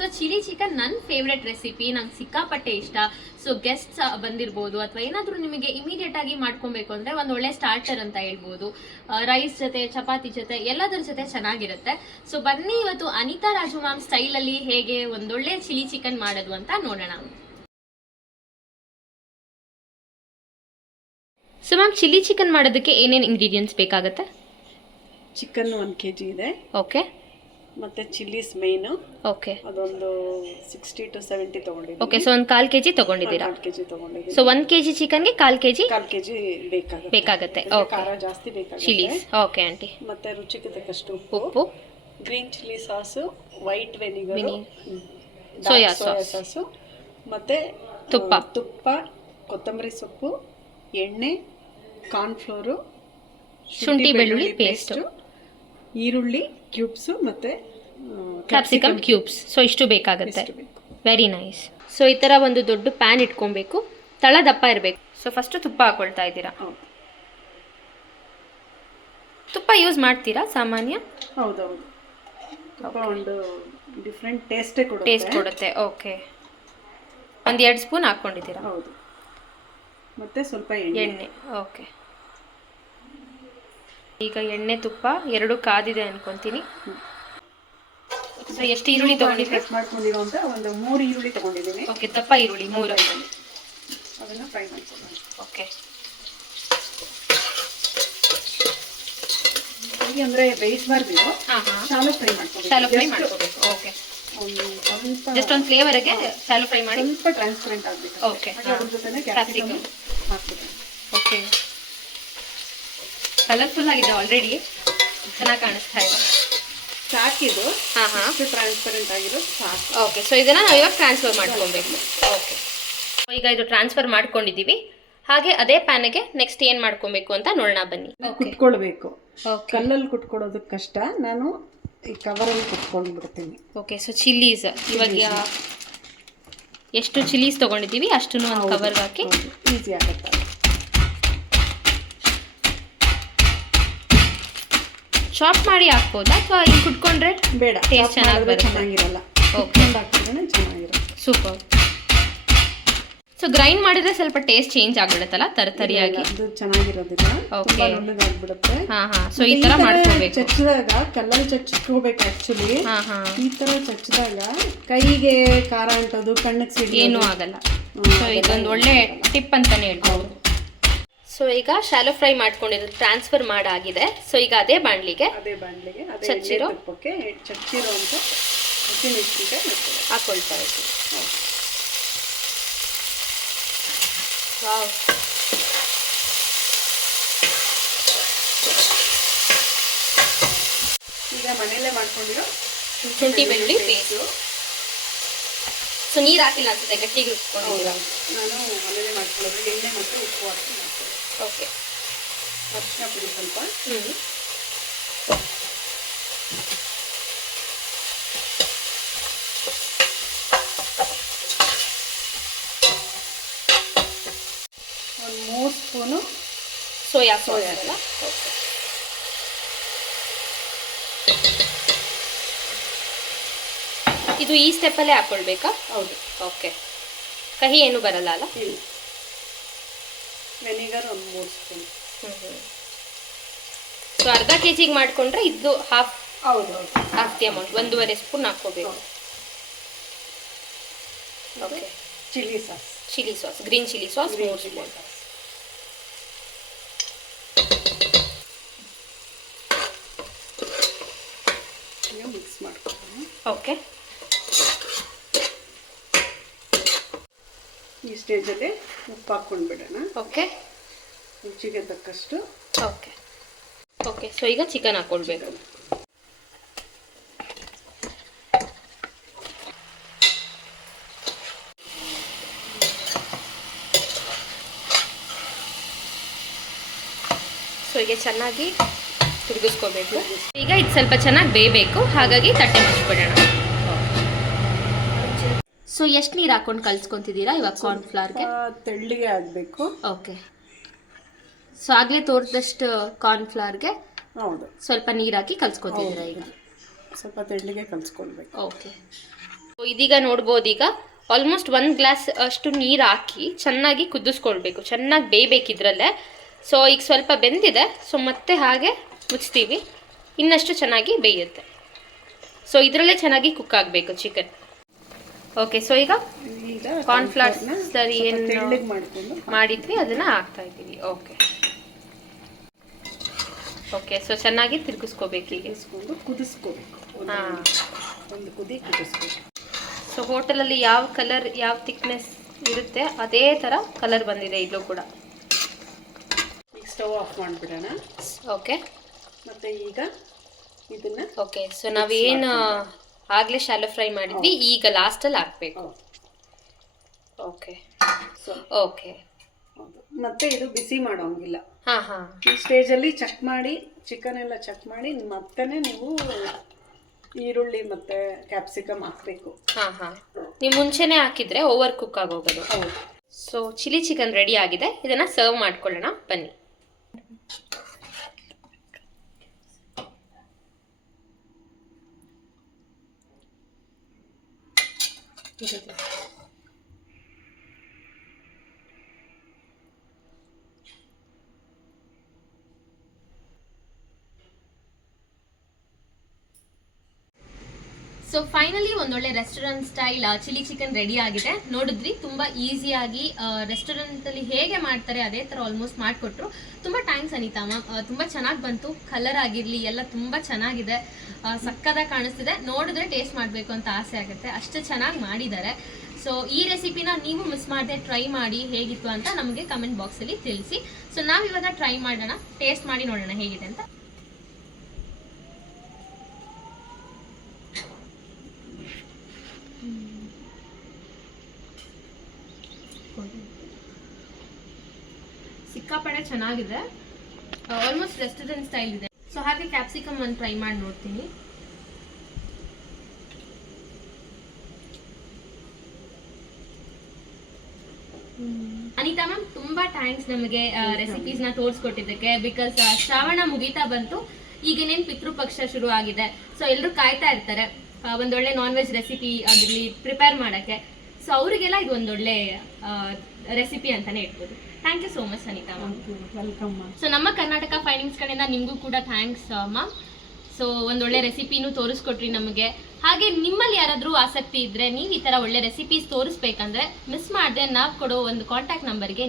So chilli chicken ನನ್ನ favourite recipe, ನಂಗೆ ಸಿಕ್ಕಾಪಟ್ಟೆ ಇಷ್ಟ. ಸೊ ಗೆಸ್ಟ್ಸ್ ಬಂದಿರ್ಬೋದು ಅಥವಾ ಏನಾದರೂ ನಿಮಗೆ ಇಮಿಡಿಯೇಟ್ ಆಗಿ ಮಾಡ್ಕೊಬೇಕು ಅಂದರೆ ಒಂದು ಒಳ್ಳೆ ಸ್ಟಾರ್ಟರ್ ಅಂತ ಹೇಳ್ಬೋದು. ರೈಸ್ ಜೊತೆ, ಚಪಾತಿ ಜೊತೆ, ಎಲ್ಲದರ ಜೊತೆ ಚೆನ್ನಾಗಿರುತ್ತೆ. ಸೊ ಬನ್ನಿ ಇವತ್ತು ಅನಿತಾ ರಾಜು ಮ್ಯಾಮ್ ಸ್ಟೈಲಲ್ಲಿ ಹೇಗೆ ಒಂದೊಳ್ಳೆ ಚಿಲ್ಲಿ ಚಿಕನ್ ಮಾಡೋದು ಅಂತ ನೋಡೋಣ. ಸೊ ಮ್ಯಾಮ್, ಚಿಲ್ಲಿ ಚಿಕನ್ ಮಾಡೋದಕ್ಕೆ ಏನೇನು ಇಂಗ್ರೀಡಿಯೆಂಟ್ಸ್ ಬೇಕಾಗುತ್ತೆ? ಚಿಕನ್ 1 kg ಇದೆ. ಓಕೆ. ಮತ್ತೆ ಚಿಲ್ಲೀಸ್ ಮೇನು. ಓಕೆ. ಅದೊಂದು 60 to 70 ತಗೊಂಡಿದ್ದೀನಿ. ಓಕೆ. ಸೊ ಒಂದು 1/4 kg ತಗೊಂಡಿದ್ದೀರಾ? 1/4 kg ತಗೊಂಡಿದ್ದೀನಿ. ಸೊ 1 kg ಚಿಕನ್ಗೆ 1/4 kg ಬೇಕಾಗುತ್ತೆ. ಓಕೆ. ಖಾರ ಜಾಸ್ತಿ ಬೇಕಾಗುತ್ತೆ. ಚಿಲ್ಲೀಸ್. Okay aunty. ಮತ್ತೆ ರುಚಿಗೆ ತಕ್ಕಷ್ಟು ಉಪ್ಪು, green chilli sauce, white vinegar, soya sauce, ಮತ್ತೆ ತುಪ್ಪ, ಕೊತ್ತಂಬರಿ ಸೊಪ್ಪು, ಎಣ್ಣೆ, ಕಾರ್ನ್ಫ್ಲೋರು, ಶುಂಠಿ ಬೆಳ್ಳುಳ್ಳಿ ಪೇಸ್ಟ್, ಈರುಳ್ಳಿ ಕ್ಯೂಬ್ಸ್, ಮತ್ತೆ ಕ್ಯಾಪ್ಸಿಕಮ್ ಕ್ಯೂಬ್ಸ್. ಸೊ ಇಷ್ಟು ಬೇಕಾಗುತ್ತೆ. Very nice. ಸೊ ಈ ಥರ ಒಂದು ದೊಡ್ಡ ಪ್ಯಾನ್ ಇಟ್ಕೊಬೇಕು, ತಳ ದಪ್ಪ ಇರಬೇಕು. ಸೊ ಫಸ್ಟ್ ತುಪ್ಪ ಹಾಕೊಳ್ತಾ ಇದ್ದೀರಾ? ತುಪ್ಪ ಯೂಸ್ ಮಾಡ್ತೀರಾ ಸಾಮಾನ್ಯ? ಹೌದೌದು. ತುಪ್ಪ ಒಂದು ಡಿಫ್ರೆಂಟ್ ಟೇಸ್ಟ್ ಕೊಡುತ್ತೆ. ಓಕೆ. ಒಂದು 2 ಸ್ಪೂನ್ ಹಾಕ್ಕೊಂಡಿದ್ದೀರಾ? ಹೌದು. ಮತ್ತೆ ಸ್ವಲ್ಪ ಎಣ್ಣೆ. ಓಕೆ. ಈಗ ಎಣ್ಣೆ ತುಪ್ಪ ಎರಡು ಕಾದಿದೆ ಅನ್ಕೊಂತೀನಿ. ಸೊ ಎಷ್ಟು ಈರುಳ್ಳಿ ತಗೊಂಡಿದ್ದೀರಾ? ಮಾಡ್ಕೊಂಡಿರೋ ಅಂತ ಒಂದು 3 ಈರುಳ್ಳಿ ತಗೊಂಡಿದ್ದೀನಿ. ಓಕೆ. ದಪ್ಪ ಈರುಳ್ಳಿ 3. ಅದನ್ನ ಫ್ರೈ ಮಾಡ್ಕೊಳ್ಳೋಣ. ಓಕೆ. ಹೀಗೆ ಅಂದ್ರೆ ಬೇಯಿಸಬಾರ್ದು, ಶಾಲೋ ಫ್ರೈ ಮಾಡ್ಕೋಬೇಕು. ಓಕೆ. ಜಸ್ಟ್ ಒಂದು ಫ್ಲೇವರ್ಗೆ ಶಾಲೋ ಫ್ರೈ ಮಾಡಿ ಸ್ವಲ್ಪ ಟ್ರಾನ್ಸ್ಪರೆಂಟ್ ಆಗಬೇಕು. ಓಕೆ. ಅದ್ರ ಜೊತೆನೆ ಕ್ಯಾಪ್ಸಿಕಮ್ ಹಾಕ್ಬೇಕು. ಓಕೆ. ಕಲರ್ಫುಲ್ ಆಗಿದೆ, ಆಲ್ರೆಡಿ ಚೆನ್ನಾಗಿ ಕಾಣಿಸ್ತಾ ಇದೆ. ಸಾಕಿದು ಇಷ್ಟು ಟ್ರಾನ್ಸ್ಪರೆಂಟ್ ಆಗಿರೋದು ಸಾಕು. ಓಕೆ. ಸೊ ಇದನ್ನ ನಾವು ಇವಾಗ ಟ್ರಾನ್ಸ್ಫರ್ ಮಾಡ್ಕೊಬೇಕು. ಓಕೆ. ಈಗ ಇದು ಟ್ರಾನ್ಸ್ಫರ್ ಮಾಡ್ಕೊಂಡಿದ್ದೀವಿ. ಹಾಗೆ ಅದೇ ಪ್ಯಾನ್ಗೆ ನೆಕ್ಸ್ಟ್ ಏನು ಮಾಡ್ಕೊಬೇಕು ಅಂತ ನೋಡೋಣ ಬನ್ನಿ. ಕುಟ್ಕೊಳ್ಬೇಕು. ಕಲ್ಲಲ್ಲಿ ಕುಟ್ಕೊಳ್ಳೋದಕ್ಕೆ ಕಷ್ಟ, ನಾನು ಈ ಕವರಲ್ಲಿ ಕುಟ್ಕೊಂಡು ಬಿಡ್ತೀನಿ. ಓಕೆ. ಸೊ ಚಿಲ್ಲೀಸ್ ಇವಾಗ ಎಷ್ಟು ಚಿಲ್ಲೀಸ್ ತೊಗೊಂಡಿದ್ದೀವಿ ಅಷ್ಟನ್ನು ಒಂದು ಕವರ್ಗೆ ಹಾಕಿ ಈಸಿ ಆಗುತ್ತೆ. ಚಾಪ್ ಮಾಡಿ ಹಾಕ್ಬೋದಾ ಅಥವಾ ಹಿಂಗೆ ಕುಟ್ಕೊಂಡ್ರೆ ಬೇಡ? ಟೇಸ್ಟ್ ಚೆನ್ನಾಗಿರಲ್ಲ. ಓಕೆ. ಚೆನ್ನಾಗಿರುತ್ತೆ. ಸೂಪರ್. ಸೊ ಗ್ರೈಂಡ್ ಮಾಡಿದ್ರೆ ಸ್ವಲ್ಪ ಟೇಸ್ಟ್ ಚೇಂಜ್ ಆಗ್ಬಿಡುತ್ತಲ್ಲ, ತರತರಿಯಾಗಿ. ಅದು ಚೆನ್ನಾಗಿರೋದಿಲ್ಲ, ತುಂಬಾ ನುಣ್ಣಗಾಗ್ಬಿಡುತ್ತೆ. ಸೊ ಈ ತರ ಮಾಡ್ಕೋಬೇಕು. ಚಚ್ಚಿದಾಗ ಕಲ್ಲಲ್ಲಿ ಚಚ್ಕೋಬೇಕು ಆಕ್ಚುಲಿ. ಈ ತರ ಚಚ್ಚಿದಾಗ ಕೈಗೆ ಖಾರ ಅಂಟೋದು, ಕಣ್ಣಿಗೆ ಸಿಡಿ ಏನೂ ಆಗಲ್ಲ. ಸೊ ಇದೊಂದು ಒಳ್ಳೆ ಟಿಪ್ ಅಂತಾನೆ ಹೇಳ್ಬೋದು. ಸೊ ಈಗ ಶಾಲೋ ಫ್ರೈ ಮಾಡ್ಕೊಂಡಿರೋದು ಟ್ರಾನ್ಸ್ಫರ್ ಮಾಡಾಗಿದೆ. ಸೊ ಈಗ ಅದೇ ಬಾಣಲಿಗೆ ಚಚ್ಚಿರೋ ಅಂತ ಹಾಕೊಳ್ತಾ ಇದ್ದೀವಿ. ವಾವ್. ಈಗ ಮನೆಯಲ್ಲೇ ಮಾಡ್ಕೊಂಡಿರೋ ಶುಂಠಿ ಬೆಳ್ಳುಳ್ಳಿ ಪೇಸ್ಟ್. ಸೊ ನೀರು ಹಾಕಿಲ್ಲ ಅನ್ಸುತ್ತೆ, ಗಟ್ಟಿಗೆ ರುಬ್ಕೊಂಡಿದ್ದೀರಾ? ನಾನು ಮನೆಯಲ್ಲೇ ಮಾಡ್ಕೊಳ್ಳೋದು, ಎಣ್ಣೆ ಮತ್ತು ಉಪ್ಪು ಹಾಕಿ ಮಾಡ್ಕೊಳ್ಳೋದು. ಓಕೆ. ಅರಿಶಿನ ಪುಡಿ ಸ್ವಲ್ಪ. ಒಂದು 3 ಸ್ಪೂನು ಸೋಯಾ. ಇದು ಈ ಸ್ಟೆಪ್ಪಲ್ಲೇ ಹಾಕೊಳ್ಬೇಕಾ? ಹೌದು. ಓಕೆ. ಕಹಿ ಏನು ಬರಲ್ಲ ಅಲ್ಲ? ಇಲ್ಲ. ವೆನಿಗರ್ ಒಂದು 3 ಸ್ಪೂನ್. ಸೊ ಅರ್ಧ ಕೆಜಿಗೆ ಮಾಡ್ಕೊಂಡ್ರೆ ಇದು ಹಾಫ್ ದಿ ಅಮೌಂಟ್, 1.5 ಸ್ಪೂನ್ ಹಾಕೋಬೇಕು. Okay. Chilli sauce, green chilli sauce 3 spoon. Mix ಮಾಡ್ಕೊಳ್ಳೋಣ. ಓಕೆ. ಈ ಸ್ಟೇಜಲ್ಲಿ ಉಪ್ಪು ಹಾಕ್ಕೊಂಡು ಬಿಡೋಣ. ಓಕೆ. ರುಚಿಗೆ ತಕ್ಕಷ್ಟು. ಓಕೆ. ಓಕೆ. ಸೊ ಈಗ ಚಿಕನ್ ಹಾಕೊಳ್ಬೇಕು. ಸೊ ಈಗ ಚೆನ್ನಾಗಿ ತಿರುಗಿಸ್ಕೋಬೇಕು. ಈಗ ಇದು ಸ್ವಲ್ಪ ಚೆನ್ನಾಗಿ ಬೇಯಬೇಕು, ಹಾಗಾಗಿ ತಟ್ಟೆ ಮುಚ್ಚಿಬಿಡೋಣ. ಸೊ ಎಷ್ಟು ನೀರು ಹಾಕೊಂಡು ಕಲ್ಸ್ಕೊಂತಿದ್ದೀರಾ ಇವಾಗ ಕಾರ್ನ್ಫ್ಲವರ್ಗೆ? ತೆಳ್ಳಗೆ ಆಗಬೇಕು. ಓಕೆ. ಸೊ ಆಗಲೇ ತೋರಿದಷ್ಟು ಕಾರ್ನ್ಫ್ಲವರ್ಗೆ ಹೌದು ಸ್ವಲ್ಪ ನೀರು ಹಾಕಿ ಕಲ್ಸ್ಕೊತಿದ್ದೀರಾ? ಈಗ ಸ್ವಲ್ಪ ತೆಳ್ಳಗೆ ಕಲ್ಸ್ಕೊಳ್ಬೇಕು. ಓಕೆ. ಇದೀಗ ನೋಡ್ಬೋದು, ಈಗ ಆಲ್ಮೋಸ್ಟ್ 1 ಗ್ಲಾಸ್ ಅಷ್ಟು ನೀರು ಹಾಕಿ ಚೆನ್ನಾಗಿ ಕುದಿಸ್ಕೊಳ್ಬೇಕು, ಚೆನ್ನಾಗಿ ಬೇಯಬೇಕು ಇದರಲ್ಲೇ. ಸೊ ಈಗ ಸ್ವಲ್ಪ ಬೆಂದಿದೆ, ಸೊ ಮತ್ತೆ ಹಾಗೆ ಮುಚ್ತೀವಿ, ಇನ್ನಷ್ಟು ಚೆನ್ನಾಗಿ ಬೇಯುತ್ತೆ. ಸೊ ಇದರಲ್ಲೇ ಚೆನ್ನಾಗಿ ಕುಕ್ ಆಗಬೇಕು ಚಿಕನ್. ಓಕೆ, ಸೊ ಈಗ ಕಾರ್ನ್ಫ್ಲವರ್ಸ್ ಸರಿ ಏನು ಮಾಡಿದ್ವಿ ಅದನ್ನು ಹಾಕ್ತಾ ಇದ್ದೀವಿ. ಓಕೆ ಓಕೆ, ಸೊ ಚೆನ್ನಾಗಿ ತಿರುಗಿಸ್ಕೋಬೇಕು, ಈಗ ಕುದಿಸ್ಕೋಬೇಕು. ಹಾಂ, ಒಂದು ಕುದಿ ಕುದಿಸ್ಬೇಕು. ಸೊ ಹೋಟೆಲಲ್ಲಿ ಯಾವ ಕಲರ್, ಯಾವ ಥಿಕ್ನೆಸ್ ಇರುತ್ತೆ ಅದೇ ಥರ ಕಲರ್ ಬಂದಿದೆ ಇಲ್ಲೂ ಕೂಡ. ಈಗ ಸ್ಟವ್ ಆಫ್ ಮಾಡಿಬಿಡೋಣ. ಓಕೆ, ಮತ್ತೆ ಈಗ ಇದನ್ನ ಓಕೆ, ಸೊ ನಾವೇನು ಆಗಲೇ ಶಾಲೋ ಫ್ರೈ ಮಾಡಿದ್ವಿ, ಈಗ ಲಾಸ್ಟಲ್ಲಿ ಹಾಕಬೇಕು. ಓಕೆ ಓಕೆ, ಮತ್ತೆ ಇದು ಬಿಸಿ ಮಾಡೋಂಗಿಲ್ಲ. ಹಾಂ ಹಾಂ, ಈ ಸ್ಟೇಜಲ್ಲಿ ಚೆಕ್ ಮಾಡಿ, ಚಿಕನ್ ಎಲ್ಲ ಚೆಕ್ ಮಾಡಿ ಮತ್ತೇ ನೀವು ಈರುಳ್ಳಿ ಮತ್ತು ಕ್ಯಾಪ್ಸಿಕಮ್ ಹಾಕಬೇಕು. ಹಾಂ ಹಾಂ, ನೀವು ಮುಂಚೆನೇ ಹಾಕಿದರೆ ಓವರ್ ಕುಕ್ ಆಗೋಗೋದು. ಹೌದು. ಸೊ ಚಿಲ್ಲಿ ಚಿಕನ್ ರೆಡಿ ಆಗಿದೆ, ಇದನ್ನು ಸರ್ವ್ ಮಾಡ್ಕೊಳ್ಳೋಣ ಬನ್ನಿ. ಸೊ ಫೈನಲಿ ಒಂದೊಳ್ಳೆ restaurant style chilli chicken ready ಆಗಿದೆ. ನೋಡಿದ್ರಿ, ತುಂಬ ಈಸಿಯಾಗಿ ರೆಸ್ಟೋರೆಂಟಲ್ಲಿ ಹೇಗೆ ಮಾಡ್ತಾರೆ ಅದೇ ಥರ ಆಲ್ಮೋಸ್ಟ್ ಮಾಡಿಕೊಟ್ರು. ತುಂಬ ಥ್ಯಾಂಕ್ಸ್ ಅನಿತಾ ಮ್ಯಾಮ್, ತುಂಬ ಚೆನ್ನಾಗಿ ಬಂತು. ಕಲರ್ ಆಗಿರಲಿ ಎಲ್ಲ ತುಂಬ ಚೆನ್ನಾಗಿದೆ, ಸಕ್ಕದಾಗಿ ಕಾಣಿಸ್ತಿದೆ. ನೋಡಿದ್ರೆ ಟೇಸ್ಟ್ ಮಾಡಬೇಕು ಅಂತ ಆಸೆ ಆಗುತ್ತೆ, ಅಷ್ಟು ಚೆನ್ನಾಗಿ ಮಾಡಿದ್ದಾರೆ. ಸೊ ಈ ರೆಸಿಪಿನ ನೀವು ಮಿಸ್ ಮಾಡದೆ ಟ್ರೈ ಮಾಡಿ, ಹೇಗಿತ್ತು ಅಂತ ನಮಗೆ ಕಮೆಂಟ್ ಬಾಕ್ಸಲ್ಲಿ ತಿಳಿಸಿ. ಸೊ ನಾವಿವಾಗ ಟ್ರೈ ಮಾಡೋಣ, ಟೇಸ್ಟ್ ಮಾಡಿ ನೋಡೋಣ ಹೇಗಿದೆ ಅಂತ. ಸಿಕ್ಕಾಪಟ್ಟೆ ಚೆನ್ನಾಗಿದೆ, ಆಲ್ಮೋಸ್ಟ್ ರೆಸ್ಟೋರೆಂಟ್ ಸ್ಟೈಲ್ ಇದೆ. ಸೊ ಹಾಗೆ ಕ್ಯಾಪ್ಸಿಕಮ್ ಒಂದು ಟ್ರೈ ಮಾಡಿ ನೋಡ್ತೀನಿ. ಅನಿತಾ ಮ್ಯಾಮ್, ತುಂಬಾ ಥ್ಯಾಂಕ್ಸ್ ನಮಗೆ ರೆಸಿಪೀಸ್ನ ತೋರಿಸ್ಕೊಟ್ಟಿದ್ದಕ್ಕೆ. ಬಿಕಾಸ್ ಶ್ರಾವಣ ಮುಗೀತಾ ಬಂತು, ಈಗೇನೇನು ಪಿತೃಪಕ್ಷ ಶುರು ಆಗಿದೆ. ಸೊ ಎಲ್ಲರೂ ಕಾಯ್ತಾ ಇರ್ತಾರೆ ಒಂದೊಳ್ಳೆ ನಾನ್ ವೆಜ್ ರೆಸಿಪಿ ಆಗಿರಲಿ ಪ್ರಿಪೇರ್ ಮಾಡೋಕ್ಕೆ. ಸೊ ಅವರಿಗೆಲ್ಲ ಇದು ಒಂದೊಳ್ಳೆ ರೆಸಿಪಿ ಅಂತಾನೆ ಹೇಳ್ಬೋದು. Thank you so much Anita ma'am. Welcome. So ನಮ್ಮ ಕರ್ನಾಟಕ ಫೈಂಡಿಂಗ್ಸ್ ಕಡೆಯಿಂದ ನಿಮಗೂ ಕೂಡ ಥ್ಯಾಂಕ್ಸ್ ಮ್ಯಾಮ್. ಸೊ ಒಂದೊಳ್ಳೆ ರೆಸಿಪಿನೂ ತೋರಿಸ್ಕೊಟ್ರಿ ನಮಗೆ. ಹಾಗೆ ನಿಮ್ಮಲ್ಲಿ ಯಾರಾದರೂ ಆಸಕ್ತಿ ಇದ್ದರೆ, ನೀವು ಈ ಥರ ಒಳ್ಳೆ ರೆಸಿಪೀಸ್ ತೋರಿಸ್ಬೇಕಂದ್ರೆ ಮಿಸ್ ಮಾಡದೆ ನಾವು ಕೊಡೋ ಒಂದು ಕಾಂಟ್ಯಾಕ್ಟ್ ನಂಬರ್ಗೆ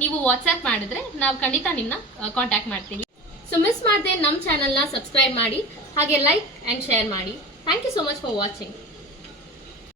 ನೀವು ವಾಟ್ಸ್ಆ್ಯಪ್ ಮಾಡಿದ್ರೆ ನಾವು ಖಂಡಿತ ನಿಮ್ಮನ್ನ ಕಾಂಟ್ಯಾಕ್ಟ್ ಮಾಡ್ತೀವಿ. ಸೊ ಮಿಸ್ ಮಾಡದೆ ನಮ್ಮ ಚಾನಲ್ನ ಸಬ್ಸ್ಕ್ರೈಬ್ ಮಾಡಿ, ಹಾಗೆ ಲೈಕ್ ಆ್ಯಂಡ್ ಶೇರ್ ಮಾಡಿ. Thank you so much for watching.